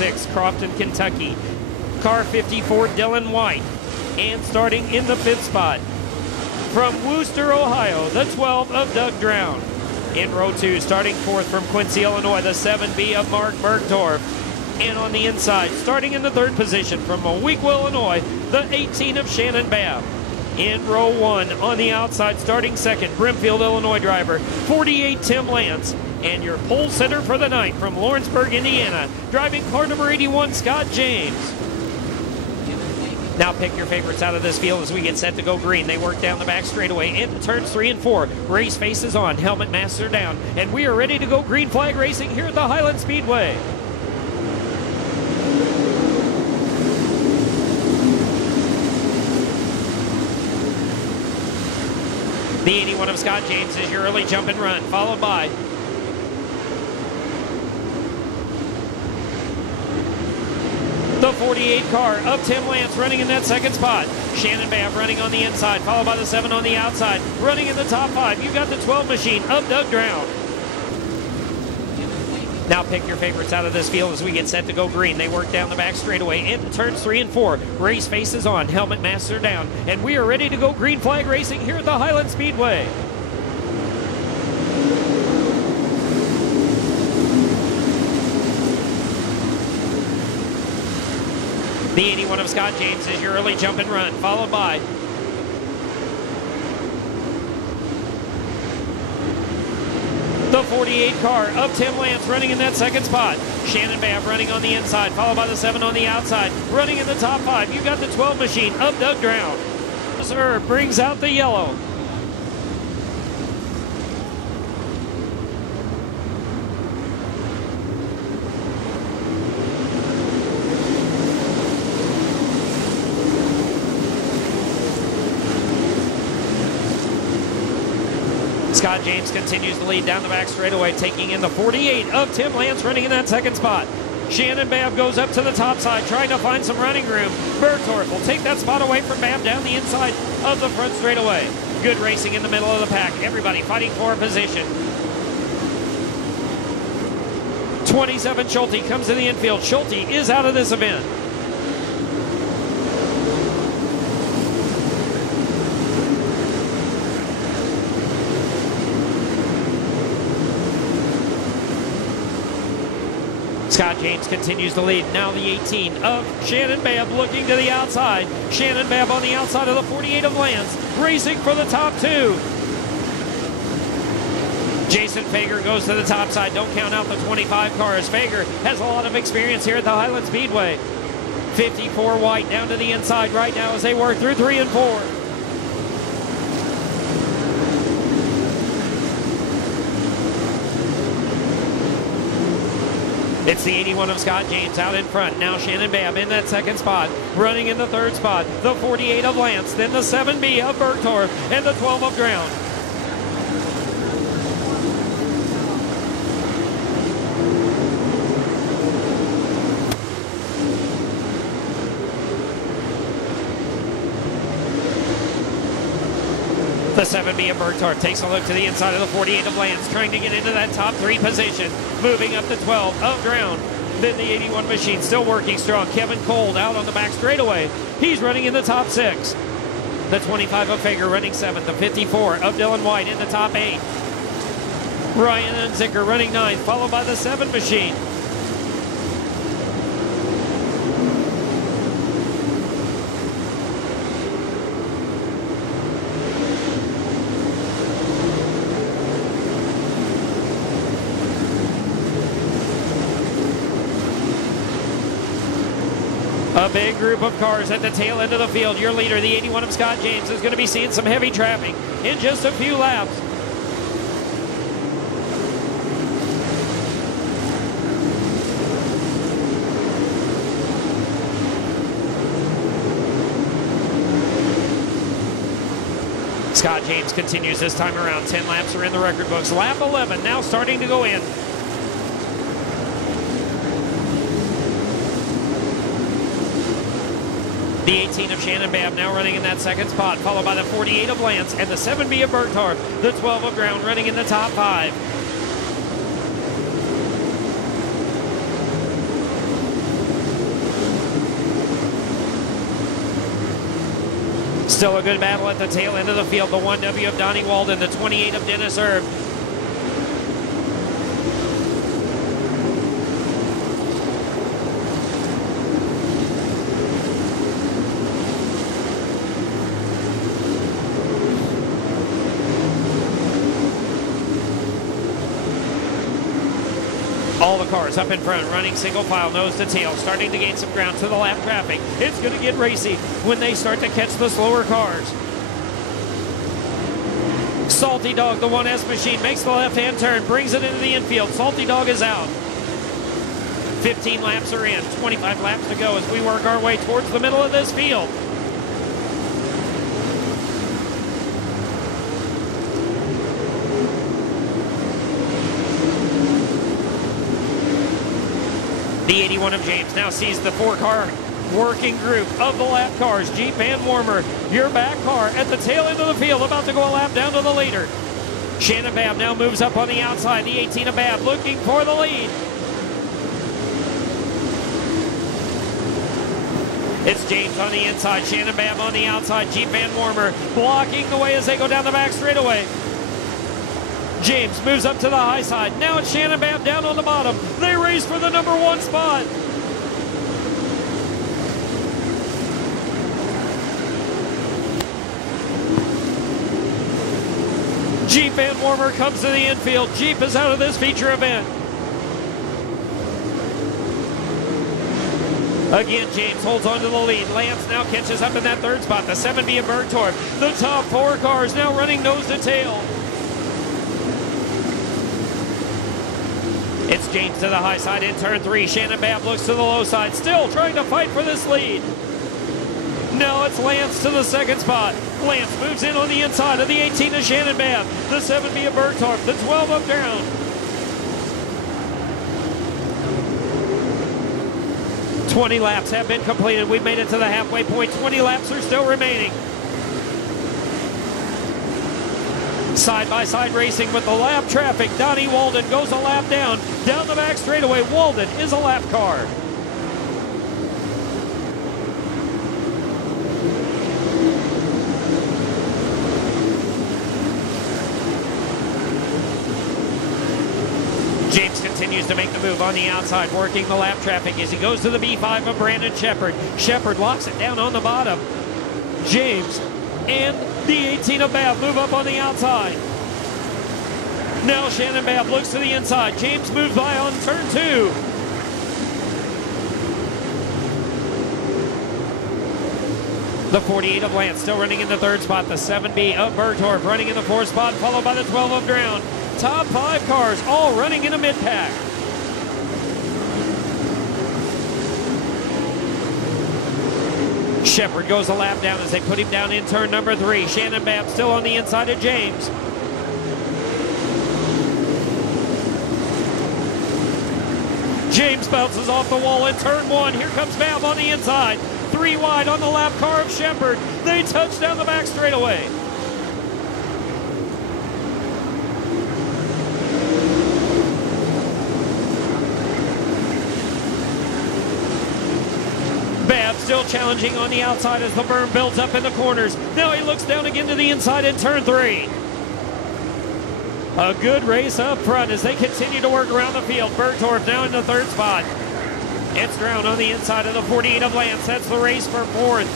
6, Crofton, Kentucky. Car 54, Dylan White. And starting in the 5th spot, from Wooster, Ohio, the 12 of Doug Drown. In row 2, starting 4th from Quincy, Illinois, the 7B of Mark Bergdorf. And on the inside, starting in the 3rd position from Moweaqua, Illinois, the 18 of Shannon Babb. In row 1, on the outside, starting 2nd, Brimfield, Illinois driver, 48 Tim Lance. And your pole sitter for the night from Lawrenceburg, Indiana, driving car number 81, Scott James. Now pick your favorites out of this field as we get set to go green. They work down the back straightaway into turns 3 and 4. Race faces on, helmet masks are down, and we are ready to go green flag racing here at the Highland Speedway. The 81 of Scott James is your early jump and run, followed by the 48 car of Tim Lance running in that 2nd spot. Shannon Babb running on the inside, followed by the 7 on the outside. Running in the top 5, you've got the 12 machine of Doug Drown. Now pick your favorites out of this field as we get set to go green. They work down the back straightaway into turns 3 and 4. Race faces on, helmet masks are down, and we are ready to go green flag racing here at the Highland Speedway. The 81 of Scott James is your early jump and run, followed by the 48 car of Tim Lance running in that 2nd spot. Shannon Babb running on the inside, followed by the 7 on the outside. Running in the top 5, you've got the 12 machine of Doug Drown. Sir brings out the yellow. Scott James continues to lead down the back straightaway, taking in the 48 of Tim Lance running in that 2nd spot. Shannon Babb goes up to the top side, trying to find some running room. Bergdorf will take that spot away from Babb down the inside of the front straightaway. Good racing in the middle of the pack. Everybody fighting for a position. 27 Schulte comes to the infield. Schulte is out of this event. Scott James continues to lead. Now the 18 of Shannon Babb looking to the outside. Shannon Babb on the outside of the 48 of Lance, racing for the top 2. Jason Fager goes to the top side. Don't count out the 25 cars. Fager has a lot of experience here at the Highland Speedway. 54 White down to the inside right now as they work through 3 and 4. It's the 81 of Scott James out in front. Now Shannon Babb in that 2nd spot. Running in the 3rd spot, the 48 of Lance, then the 7B of Bergdorf, and the 12 of Drown. The 7B of Bergdorf takes a look to the inside of the 48 of Lance, trying to get into that top 3 position. Moving up the 12 of Drown. Then the 81 machine still working strong. Kevin Cold out on the back straightaway. He's running in the top 6. The 25 of Fager running 7th. The 54 of Dylan White in the top 8. Ryan Unzicker running 9th, followed by the 7 machine. A big group of cars at the tail end of the field. Your leader, the 81 of Scott James, is going to be seeing some heavy traffic in just a few laps. Scott James continues this time around. 10 laps are in the record books. Lap 11 now starting to go in. The 18 of Shannon Babb now running in that 2nd spot, followed by the 48 of Lance and the 7B of Bergdorf. The 12 of Drown running in the top 5. Still a good battle at the tail end of the field. The 1W of Donnie Walden, the 28 of Dennis Erb. All the cars up in front, running single file, nose to tail, starting to gain some ground to the lap traffic. It's going to get racy when they start to catch the slower cars. Salty Dog, the 1S machine, makes the left-hand turn, brings it into the infield. Salty Dog is out. 15 laps are in, 25 laps to go as we work our way towards the middle of this field. The 81 of James now sees the 4-car working group of the lap cars. Jeep Van Warmer, your back car at the tail end of the field, about to go a lap down to the leader. Shannon Babb now moves up on the outside. The 18 of Babb looking for the lead. It's James on the inside, Shannon Babb on the outside. Jeep Van Warmer blocking the way as they go down the back straightaway. James moves up to the high side. Now it's Shannon Babb down on the bottom. They race for the number 1 spot. Jeep Van Warmer comes to the infield. Jeep is out of this feature event. Again, James holds on to the lead. Lance now catches up in that 3rd spot. The 7B of Bergtorp. The top 4 cars now running nose to tail. It's James to the high side in turn 3. Shannon Babb looks to the low side, still trying to fight for this lead. Now it's Lance to the 2nd spot. Lance moves in on the inside of the 18 of Shannon Babb. The 7B of Bergtorp, the 12 of Down. "20 laps have been completed. We've made it to the halfway point. 20 laps are still remaining. Side-by-side racing with the lap traffic. Donnie Walden goes a lap down the back straightaway. Walden is a lap car. James continues to make the move on the outside, working the lap traffic as he goes to the B5 of Brandon Shepard. Shepard locks it down on the bottom. James and the 18 of Babb move up on the outside. Now Shannon Babb looks to the inside. James moves by on turn 2. The 48 of Lance still running in the 3rd spot. The 7B of Bergtorp running in the 4th spot, followed by the 12 of Drown. Top 5 cars all running in a mid-pack. Shepard goes a lap down as they put him down in turn number 3. Shannon Babb still on the inside of James. James bounces off the wall in turn 1. Here comes Babb on the inside. 3 wide on the lap car of Shepard. They touch down the back straightaway. Babb still challenging on the outside as the berm builds up in the corners. Now he looks down again to the inside in turn 3. A good race up front as they continue to work around the field. Bergtorp now in the 3rd spot. It's Drown on the inside of the 48 of Lance. That's the race for 4th.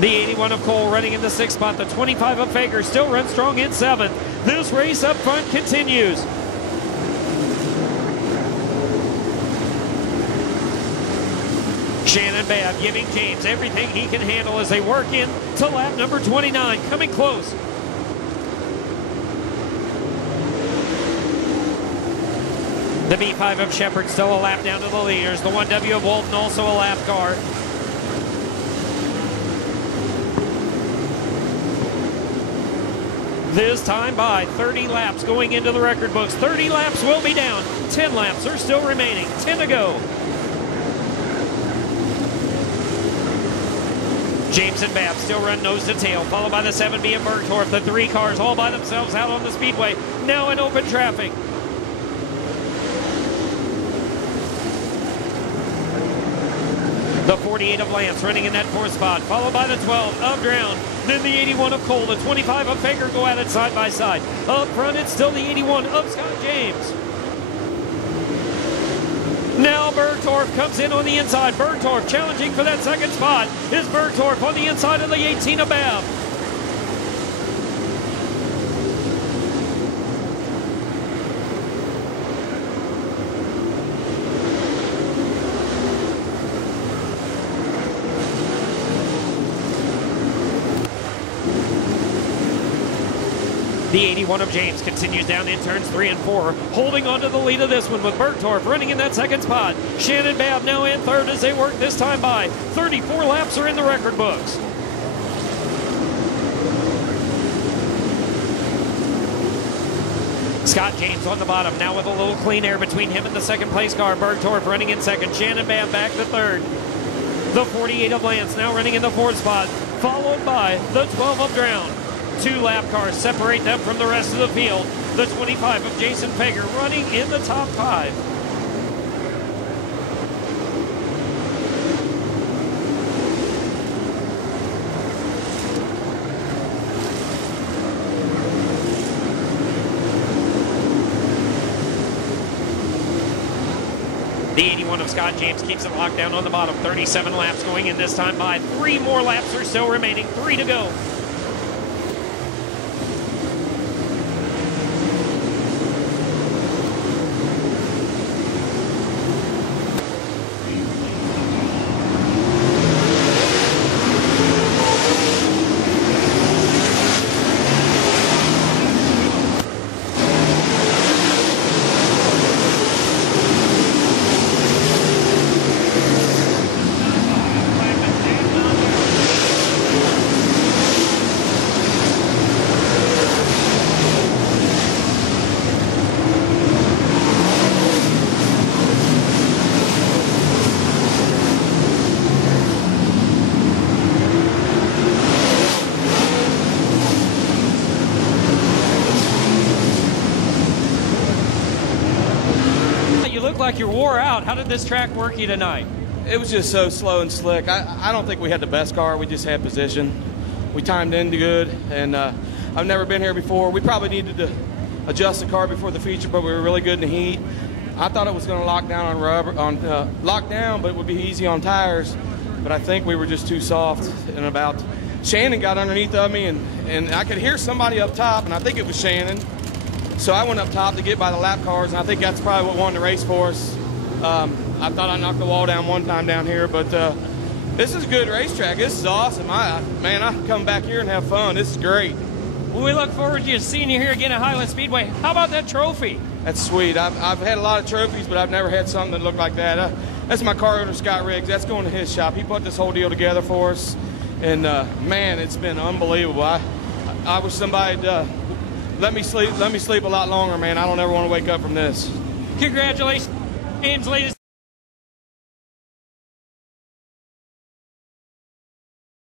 The 81 of Cole running in the 6th spot. The 25 of Fager still runs strong in 7th. This race up front continues. Shannon Babb giving James everything he can handle as they work in to lap number 29, coming close. The B5 of Shepard still a lap down to the leaders. The 1W of Walton also a lap car. This time by 30 laps going into the record books. 30 laps will be down. 10 laps are still remaining. 10 to go. James and Babb still run nose to tail, followed by the 7B of Bergtorp. The 3 cars all by themselves out on the speedway, now in open traffic. The 48 of Lance running in that 4th spot, followed by the 12 of Drown. Then the 81 of Cole, the 25 of Fager go at it side by side. Up front, it's still the 81 of Scott James. Now Bergdorf comes in on the inside. Bergdorf challenging for that 2nd spot is Bergdorf on the inside of the 18 of Babb. The 81 of James continues down in turns 3 and 4, holding on to the lead of this one with Bergdorf running in that 2nd spot. Shannon Babb now in 3rd as they work this time by. 34 laps are in the record books. Scott James on the bottom, now with a little clean air between him and the 2nd place car. Bergdorf running in 2nd, Shannon Babb back to 3rd. The 48 of Lance now running in the 4th spot, followed by the 12 of Drown. 2 lap cars separate them from the rest of the field. The 25 of Jason Fager running in the top 5. The 81 of Scott James keeps it locked down on the bottom. 37 laps going in this time by. 3 more laps or so remaining. 3 to go. Like you're wore out. How did this track work you tonight? It was just so slow and slick. I don't think we had the best car. We just had position. We timed in good, and I've never been here before. We probably needed to adjust the car before the feature, but we were really good in the heat. I thought it was going to lock down on rubber, lock down, but it would be easy on tires. But I think we were just too soft. And about Shannon got underneath of me, and I could hear somebody up top, and I think it was Shannon. So I went up top to get by the lap cars, and I think that's probably what won the race for us. I thought I knocked the wall down one time down here, but this is a good racetrack. This is awesome. Man, I can come back here and have fun. This is great. Well, we look forward to seeing you here again at Highland Speedway. How about that trophy? That's sweet. I've had a lot of trophies, but I've never had something that looked like that. That's my car owner, Scott Riggs. That's going to his shop. He put this whole deal together for us, and man, it's been unbelievable. I wish somebody'd let me sleep a lot longer, man. I don't ever want to wake up from this. Congratulations, ladies.